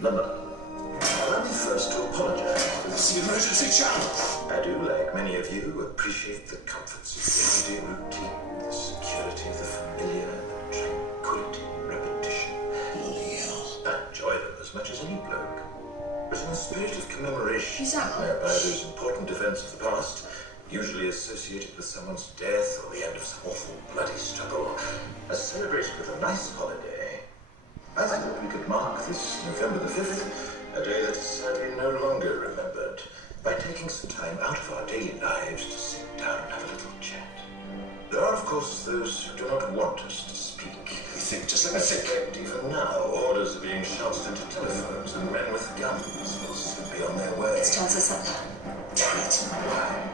Lemon. Allow me first to apologize for It's the emergency channel. I do, like many of you, appreciate the comforts of the everyday routine, the security of the familiar, the tranquility and repetition. Bloody hell. I enjoy them as much as any bloke. But in the spirit of commemoration, Exactly. whereby those important events of the past, usually associated with someone's death or the end of some awful bloody struggle, are celebrated with a nice holiday, I thought we could mark this November the 5th, a day that is sadly no longer remembered, by taking some time out of our daily lives to sit down and have a little chat. There are, of course, those who do not want us to speak. You think, just let me think. Even now, orders are being shouted into telephones, and men with guns will soon be on their way. It's Chancellor Sutler. Damn it. Why?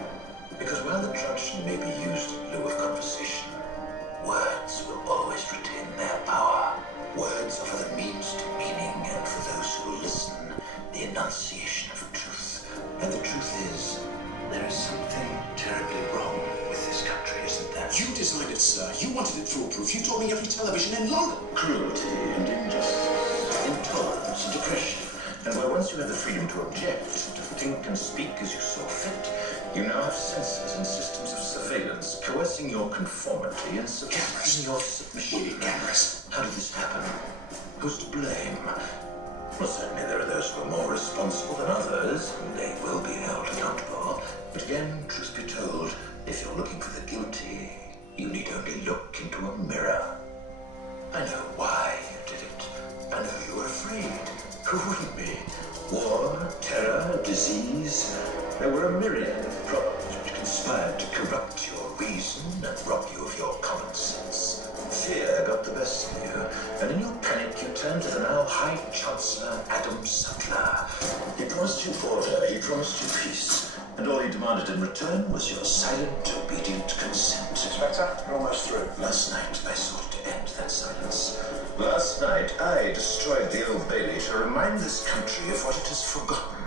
Because while the truncheon may be used in lieu of conversation, words will always retain their power. Words offer the means to meaning, and for those who will listen, the enunciation of truth. And the truth is, there is something terribly wrong with this country, isn't there? You designed it, sir. You wanted it foolproof. You told me every television in London. Cruelty and injustice, intolerance and depression. And where once you had the freedom to object, to think and speak as you saw fit, you now have censors and systems of surveillance coercing your conformity and suppressing your submission. Cameras. How did this happen? Who's to blame? Well, certainly there are those who are more responsible than others, and they will be held accountable. But again, truth be told, if you're looking for the guilty, you need only look into a mirror. I know why you did it. I know you were afraid. Who wouldn't be? War, terror, disease. There were a myriad of problems which conspired to corrupt your reason and rob you of your common sense. Fear got the best of you, and in your panic you turned to the now High Chancellor Adam Sutler. He promised you order, he promised you peace, and all he demanded in return was your silent, obedient consent. Inspector, you're almost through. Last night I sought to end that silence. Last night I destroyed the Old Bailey to remind this country of what it has forgotten.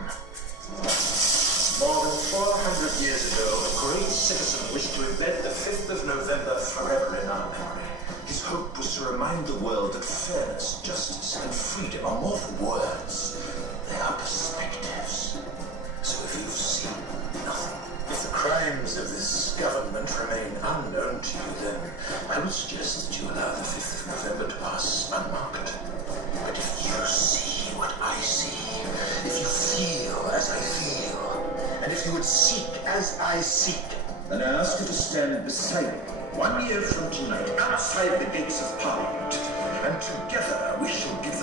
More than 400 years ago, a great citizen wished to embed the 5th of November forever in our memory. His hope was to remind the world that fairness, justice, and freedom are more than words. They are perspectives. So if you've seen nothing, if the crimes of this government remain unknown to you, then I would suggest that you allow the 5th of November to pass unmarked. But if you see what I see, if you feel as I feel, and if you would seek as I seek, then I ask you to stand beside me 1 year from tonight, outside the gates of Parliament, and together we shall give